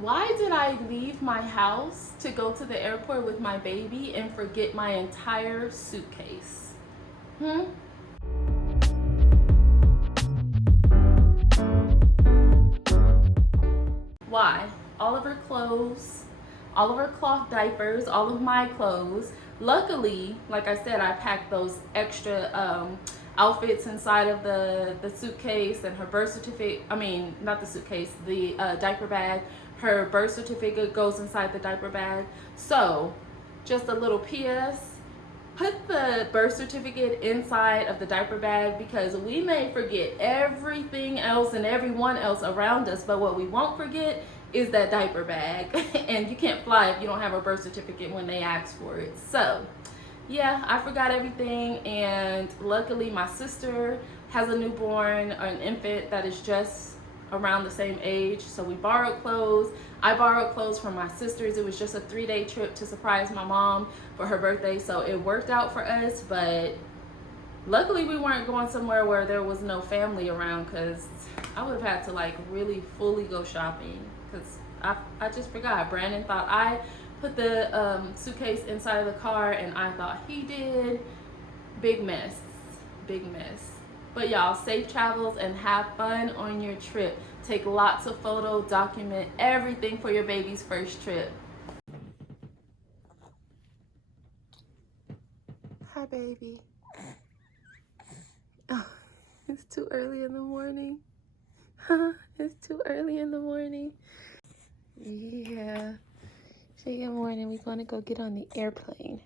Why did I leave my house to go to the airport with my baby and forget my entire suitcase? Why? All of her clothes, all of her cloth diapers, all of my clothes. Luckily, like I said, I packed those extra outfits inside of the suitcase, and her birth certificate, I mean, not the suitcase, the diaper bag. Her birth certificate goes inside the diaper bag. So, just a little PS, put the birth certificate inside of the diaper bag, because we may forget everything else and everyone else around us, but what we won't forget is that diaper bag. And you can't fly if you don't have a birth certificate when they ask for it. So yeah, I forgot everything, and luckily my sister has a newborn, an infant that is just around the same age, so we borrowed clothes. I borrowed clothes from my sisters. It was just a 3-day trip to surprise my mom for her birthday, so it worked out for us. But luckily we weren't going somewhere where there was no family around, because I would have had to like really fully go shopping, because I just forgot. Brandon thought I put the suitcase inside of the car, and I thought he did. Big mess, big mess. But y'all, safe travels and have fun on your trip. Take lots of photos, document everything for your baby's first trip. Hi, baby. Oh, it's too early in the morning. It's too early in the morning. Yeah. Say good morning. We're going to go get on the airplane.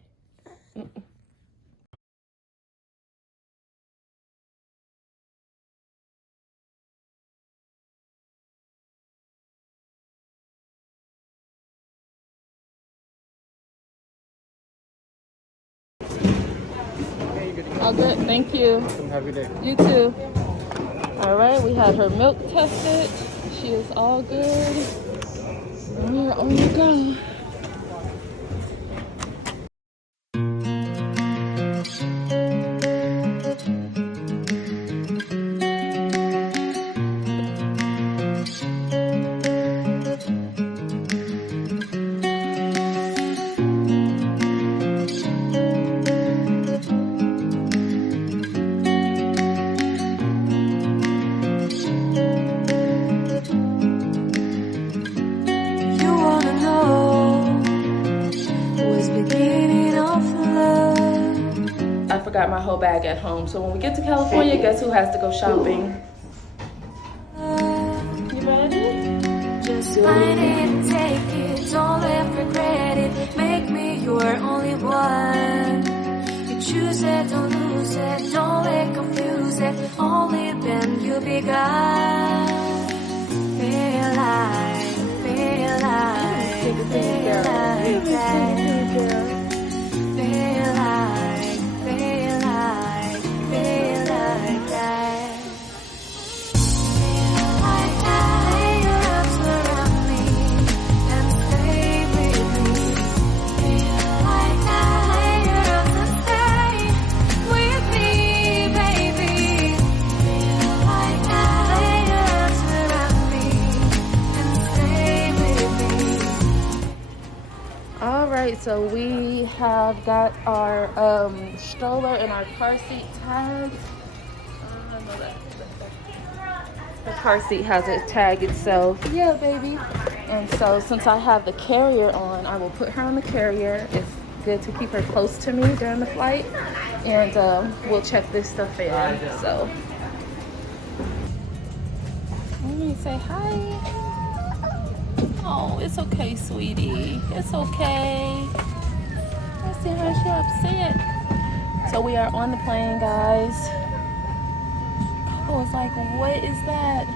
All good. Thank you. Have a good day. You too. All right. We had her milk tested. She is all good. We're on the go. I forgot my whole bag at home, so when we get to California, guess who has to go shopping? You ready? Just find it, take it, don't let regret it. Make me your only one. You choose it, don't lose it, don't let confuse it. Only then you'll be gone. Feel like, feel like, feel like that. Feel like, feel like, feel like that. Feel like that. Lay your arms around me and stay with me. Feel like that. Lay your arms and stay with me, baby. Feel like that. Lay your arms around me and stay with me. All right, so we have got our stroller and our car seat tagged. The car seat has a tag itself. Yeah, baby. And so since I have the carrier on, I will put her on the carrier. It's good to keep her close to me during the flight. And we'll check this stuff in. So let me say hi. Oh, it's okay, sweetie. It's okay. I see her, she upset. So we are on the plane, guys. I was like, what is that?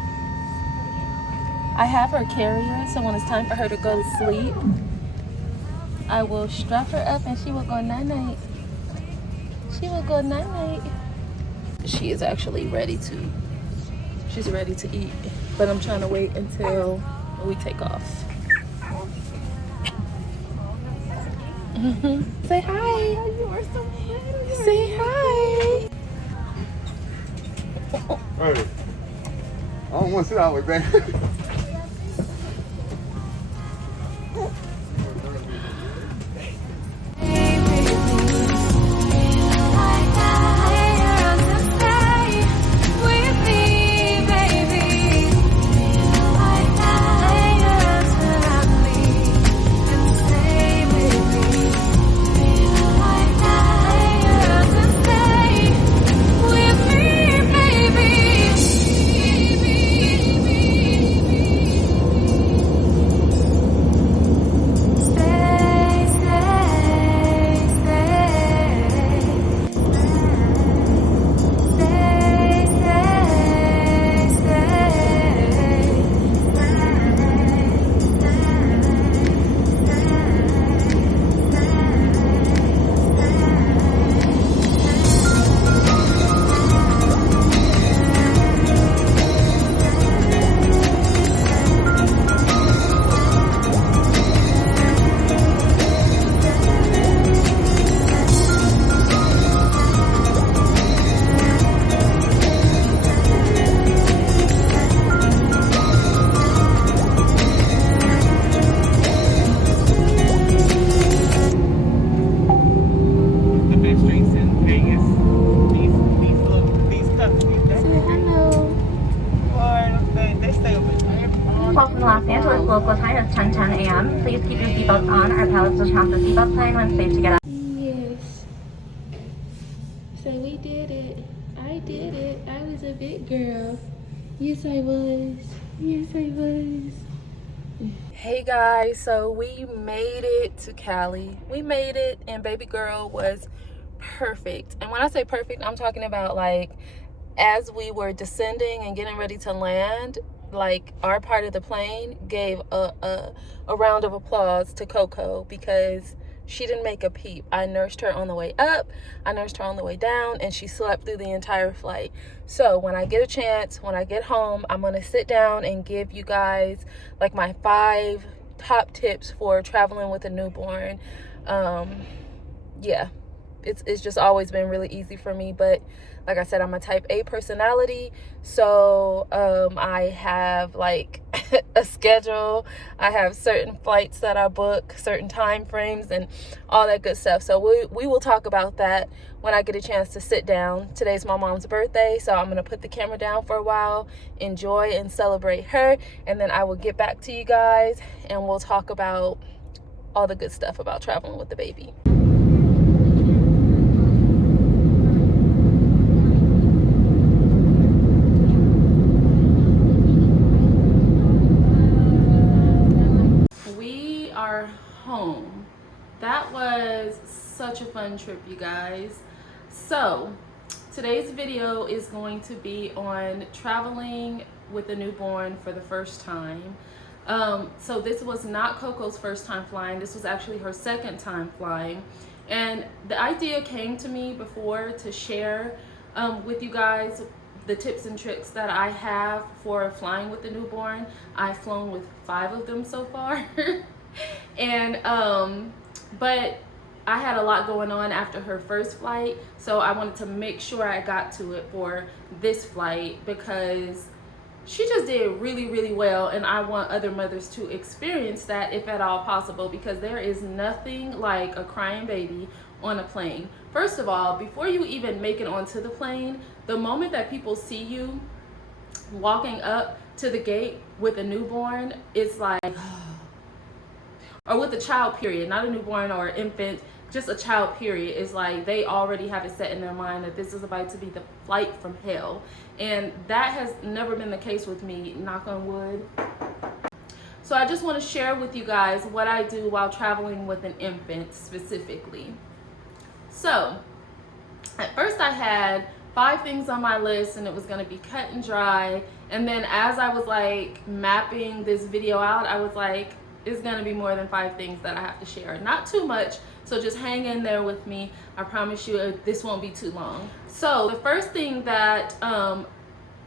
I have her carrier, so when it's time for her to go to sleep, I will strap her up and she will go night-night. She will go night-night. She is actually ready to. She's ready to eat, but I'm trying to wait until we take off. Say hi. You are so pretty. Say hi. Hey, I don't want to sit out with that. local time is 10:10 a.m. Please keep your seatbelts on. Our pilots will count the seatbelt sign when safe to get out. Yes. So we did it. I did it. I was a big girl. Yes, I was. Yes, I was. Hey guys, so we made it to Cali. We made it, and baby girl was perfect. And when I say perfect, I'm talking about like as we were descending and getting ready to land, like our part of the plane gave a round of applause to Coco because she didn't make a peep. I nursed her on the way up, I nursed her on the way down, and she slept through the entire flight. So when I get a chance, when I get home, I'm gonna sit down and give you guys like my 5 top tips for traveling with a newborn. Yeah, it's just always been really easy for me, but like I said, I'm a type A personality, so I have like a schedule. I have certain flights that I book, certain time frames, and all that good stuff. So we will talk about that when I get a chance to sit down. Today's my mom's birthday, so I'm gonna put the camera down for a while, enjoy and celebrate her, and then I will get back to you guys and we'll talk about all the good stuff about traveling with the baby. Home. That was such a fun trip, you guys. So today's video is going to be on traveling with a newborn for the first time. So this was not Coco's first time flying. This was actually her second time flying, and the idea came to me before to share with you guys the tips and tricks that I have for flying with the newborn. I've flown with 5 of them so far. And but I had a lot going on after her first flight, so I wanted to make sure I got to it for this flight because she just did really well, and I want other mothers to experience that if at all possible, because there is nothing like a crying baby on a plane. First of all, before you even make it onto the plane, the moment that people see you walking up to the gate with a newborn, it's like or with a child period, not a newborn or infant, just a child period, is like they already have it set in their mind that this is about to be the flight from hell. And that has never been the case with me, knock on wood. So I just want to share with you guys what I do while traveling with an infant specifically. So at first I had 5 things on my list and it was going to be cut and dry. And then as I was like mapping this video out, I was like, it's gonna be more than 5 things that I have to share. Not too much, so just hang in there with me. I promise you this won't be too long. So the first thing that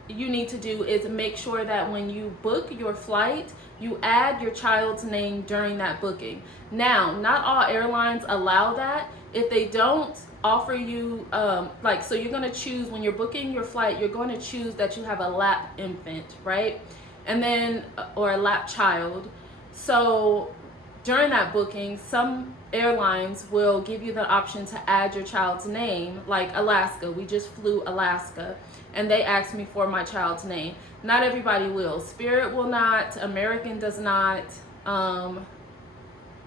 you need to do is make sure that when you book your flight, you add your child's name during that booking. Now, not all airlines allow that. If they don't offer you, so you're gonna choose, when you're booking your flight, you're gonna choose that you have a lap infant, right? And then, or a lap child. So during that booking, some airlines will give you the option to add your child's name, like Alaska. We just flew Alaska, and they asked me for my child's name. Not everybody will. Spirit will not. American does not.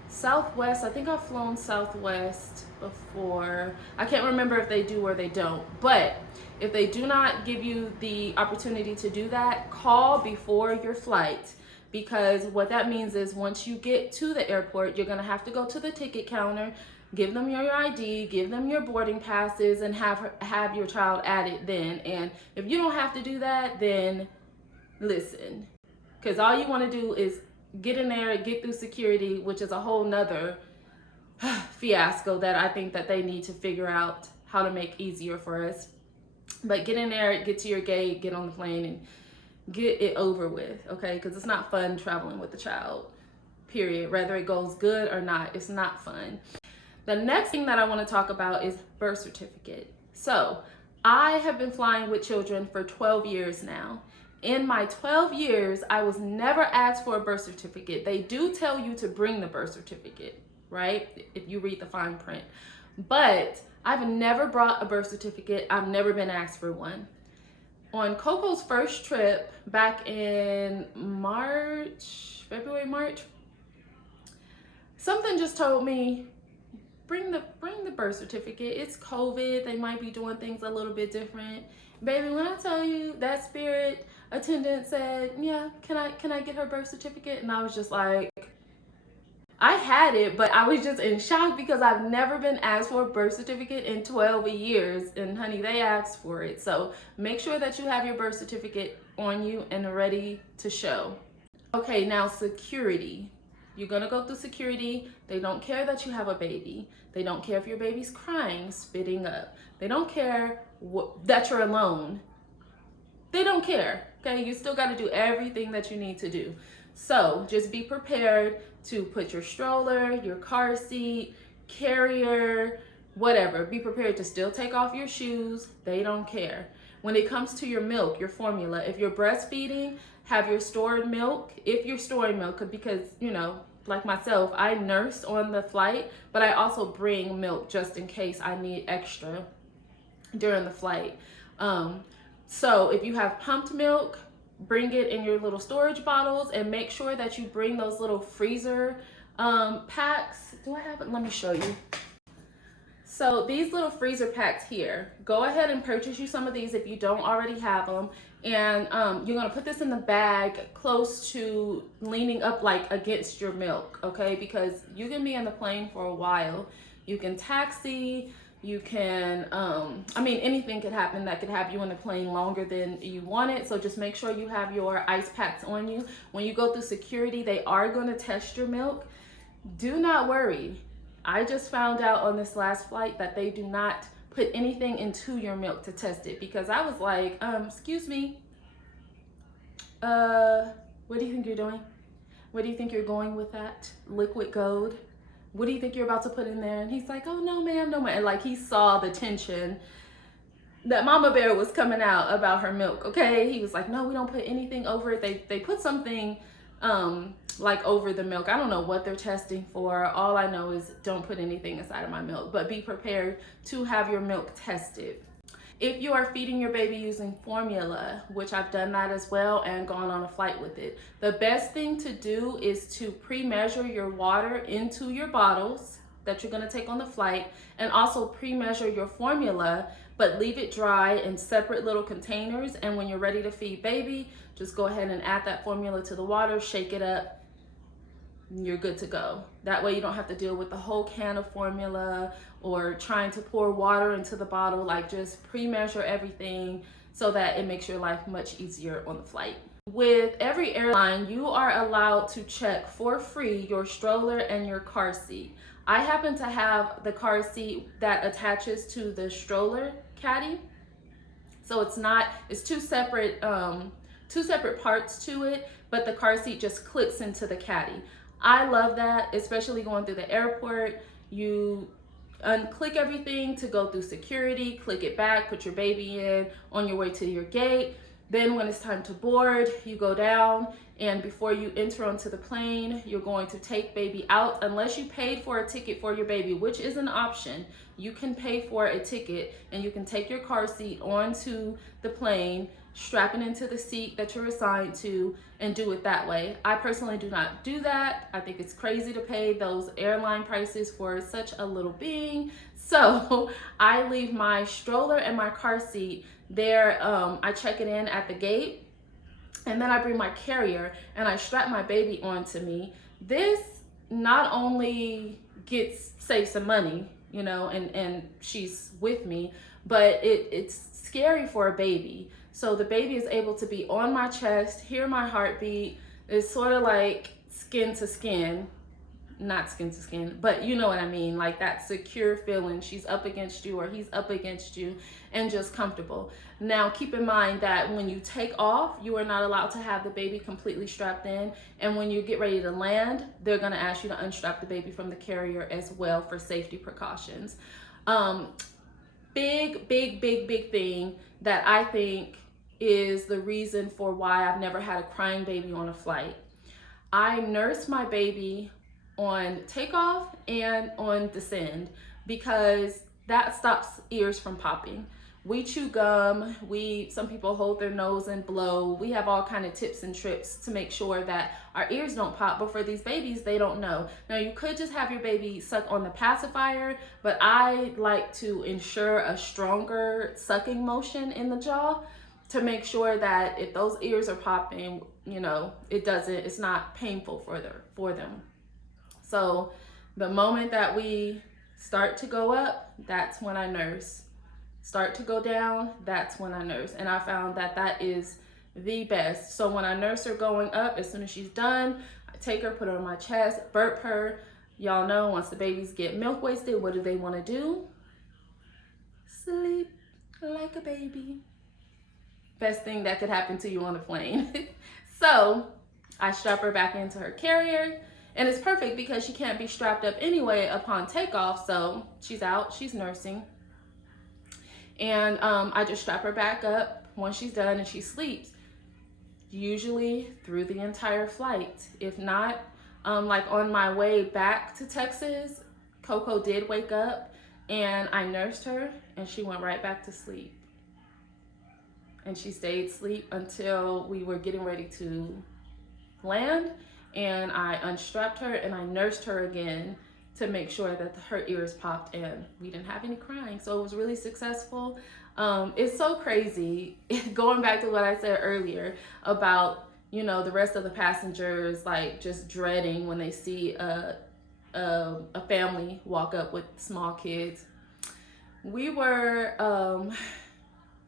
Southwest, I think I've flown Southwest before. I can't remember if they do or they don't. But if they do not give you the opportunity to do that, call before your flight. Because what that means is once you get to the airport, you're gonna have to go to the ticket counter, give them your ID, give them your boarding passes, and have your child added then. And if you don't have to do that, then listen. Because all you wanna do is get in there, get through security, which is a whole nother fiasco that I think that they need to figure out how to make easier for us. But get in there, get to your gate, get on the plane, and get it over with, okay? Because it's not fun traveling with a child, period. Whether it goes good or not, it's not fun. The next thing that I want to talk about is birth certificate. So I have been flying with children for 12 years now. In my 12 years, I was never asked for a birth certificate. They do tell you to bring the birth certificate, right? If you read the fine print. But I've never brought a birth certificate. I've never been asked for one. On Coco's first trip back in February, March, something just told me, bring the birth certificate. It's COVID. They might be doing things a little bit different. Baby, when I tell you that Spirit attendant said, yeah, can I get her birth certificate? And I was just like, I had it, but I was just in shock because I've never been asked for a birth certificate in 12 years. And honey, they asked for it. So make sure that you have your birth certificate on you and ready to show. Okay, now security. You're gonna go through security. They don't care that you have a baby. They don't care if your baby's crying, spitting up. They don't care that you're alone. They don't care, okay? You still gotta do everything that you need to do. So just be prepared to put your stroller, your car seat, carrier, whatever. Be prepared to still take off your shoes. They don't care. When it comes to your milk, your formula, if you're breastfeeding, have your stored milk. If you're storing milk, because, you know, like myself, I nurse on the flight, but I also bring milk just in case I need extra during the flight. So if you have pumped milk, bring it in your little storage bottles, and make sure that you bring those little freezer packs. Do I have it? Let me show you. So these little freezer packs here, go ahead and purchase you some of these if you don't already have them. And you're gonna put this in the bag close to leaning up like against your milk, okay? Because you can be in the plane for a while. You can taxi, you can, I mean, anything could happen that could have you in the plane longer than you want it. So just make sure you have your ice packs on you. When you go through security, they are gonna test your milk. Do not worry. I just found out on this last flight that they do not put anything into your milk to test it, because I was like, excuse me, what do you think you're doing? Where do you think you're going with that liquid gold? What do you think you're about to put in there? And he's like, oh, no, ma'am, no, ma'am. And like, he saw the tension that Mama Bear was coming out about her milk, okay? He was like, no, we don't put anything over it. They put something like over the milk. I don't know what they're testing for. All I know is don't put anything inside of my milk, but be prepared to have your milk tested. If you are feeding your baby using formula, which I've done that as well and gone on a flight with it, the best thing to do is to pre-measure your water into your bottles that you're gonna take on the flight, and also pre-measure your formula, but leave it dry in separate little containers. And when you're ready to feed baby, just go ahead and add that formula to the water, shake it up, you're good to go. That way you don't have to deal with the whole can of formula or trying to pour water into the bottle. Like, just pre-measure everything so that it makes your life much easier on the flight. With every airline, you are allowed to check for free your stroller and your car seat. I happen to have the car seat that attaches to the stroller caddy. So it's two separate parts to it, but the car seat just clips into the caddy. I love that, especially going through the airport. You unclick everything to go through security, click it back, put your baby in on your way to your gate. Then when it's time to board, you go down, and before you enter onto the plane, you're going to take baby out. Unless you paid for a ticket for your baby, which is an option, you can pay for a ticket and you can take your car seat onto the plane, strap it into the seat that you're assigned to, and do it that way. I personally do not do that. I think it's crazy to pay those airline prices for such a little being. So I leave my stroller and my car seat there. I check it in at the gate, and then I bring my carrier and I strap my baby onto me. This not only saves some money, you know, and she's with me, but it's scary for a baby. So the baby is able to be on my chest, hear my heartbeat. It's sort of like skin to skin, not skin to skin, but you know what I mean, like that secure feeling. She's up against you or he's up against you, and just comfortable. Now keep in mind that when you take off, you are not allowed to have the baby completely strapped in, and when you get ready to land, they're going to ask you to unstrap the baby from the carrier as well for safety precautions. Big thing that I think is the reason for why I've never had a crying baby on a flight. I nurse my baby on takeoff and on descend, because that stops ears from popping. We chew gum. Some people hold their nose and blow. We have all kind of tips and tricks to make sure that our ears don't pop. But for these babies, they don't know. Now, you could just have your baby suck on the pacifier, but I like to ensure a stronger sucking motion in the jaw to make sure that if those ears are popping, you know, it's not painful for them. So the moment that we start to go up, that's when I nurse. Start to go down, that's when I nurse. And I found that that is the best. So when I nurse her going up, as soon as she's done, I take her, put her on my chest, burp her. Y'all know once the babies get milk wasted, what do they want to do? Sleep like a baby. Best thing that could happen to you on a plane. So I strap her back into her carrier, and it's perfect because she can't be strapped up anyway upon takeoff. So she's out, she's nursing. And I just strap her back up once she's done, and she sleeps usually through the entire flight. If not, like on my way back to Texas, Coco did wake up and I nursed her and she went right back to sleep. And she stayed asleep until we were getting ready to land, and I unstrapped her and I nursed her again to make sure that her ears popped and we didn't have any crying. So it was really successful. It's so crazy going back to what I said earlier about, you know, the rest of the passengers like just dreading when they see a family walk up with small kids. We were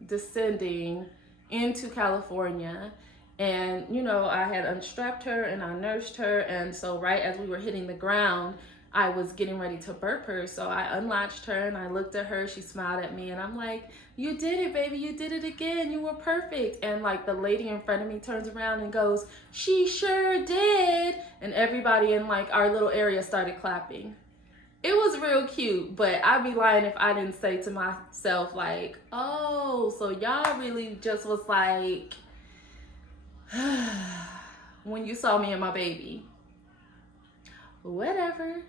descending into California, and you know, I had unstrapped her and I nursed her, and so right as we were hitting the ground, I was getting ready to burp her. So I unlatched her and I looked at her, she smiled at me, and I'm like, you did it, baby, you did it again, you were perfect. And like the lady in front of me turns around and goes, she sure did. And everybody in like our little area started clapping. It was real cute, but I'd be lying if I didn't say to myself like, oh, so y'all really just was like, when you saw me and my baby. Whatever,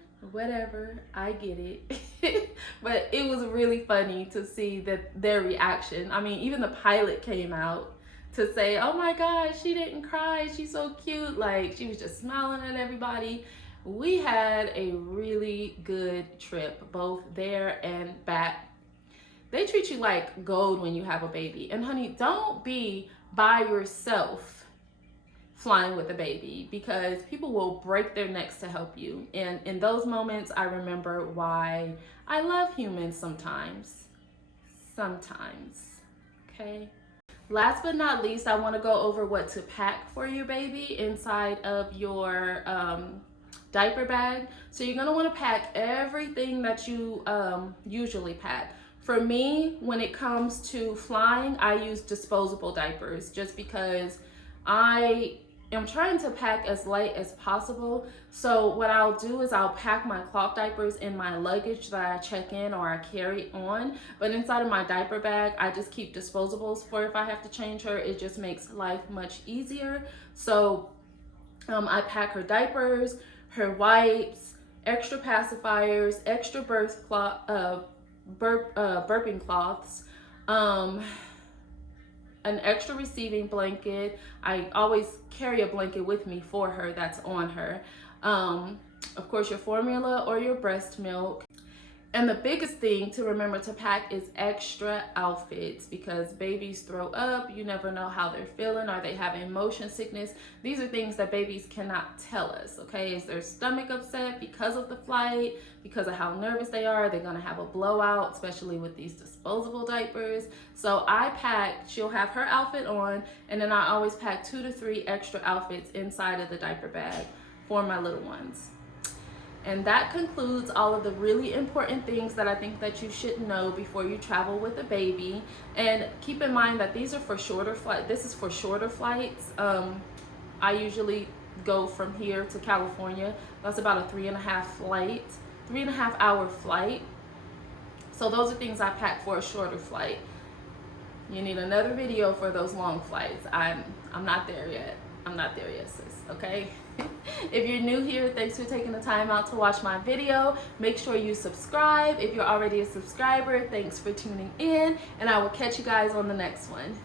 I get it. But it was really funny to see their reaction. I mean, even the pilot came out to say, oh my gosh, she didn't cry, she's so cute. Like, she was just smiling at everybody. We had a really good trip, both there and back. They treat you like gold when you have a baby. And honey, don't be by yourself flying with a baby, because people will break their necks to help you. And in those moments, I remember why I love humans sometimes, okay? Last but not least, I wanna go over what to pack for your baby inside of your diaper bag. So you're gonna wanna pack everything that you usually pack. For me, when it comes to flying, I use disposable diapers just because I am trying to pack as light as possible. So what I'll do is I'll pack my cloth diapers in my luggage that I check in or I carry on. But inside of my diaper bag, I just keep disposables for if I have to change her. It just makes life much easier. So I pack her diapers, her wipes, extra pacifiers, extra burping cloths, an extra receiving blanket. I always carry a blanket with me for her that's on her. Of course, your formula or your breast milk. And the biggest thing to remember to pack is extra outfits, because babies throw up. You never know how they're feeling. Are they having motion sickness? These are things that babies cannot tell us, okay? Is their stomach upset because of the flight, because of how nervous they are? They're gonna have a blowout, especially with these disposable diapers. So I pack, she'll have her outfit on, and then I always pack 2 to 3 extra outfits inside of the diaper bag for my little ones. And that concludes all of the really important things that I think that you should know before you travel with a baby. And keep in mind that these are for shorter flights. This is for shorter flights. I usually go from here to California. That's about a 3.5 hour flight. So those are things I pack for a shorter flight. You need another video for those long flights. I'm not there yet. I'm not there yet, sis, okay? If you're new here, thanks for taking the time out to watch my video. Make sure you subscribe. If you're already a subscriber, thanks for tuning in, and I will catch you guys on the next one.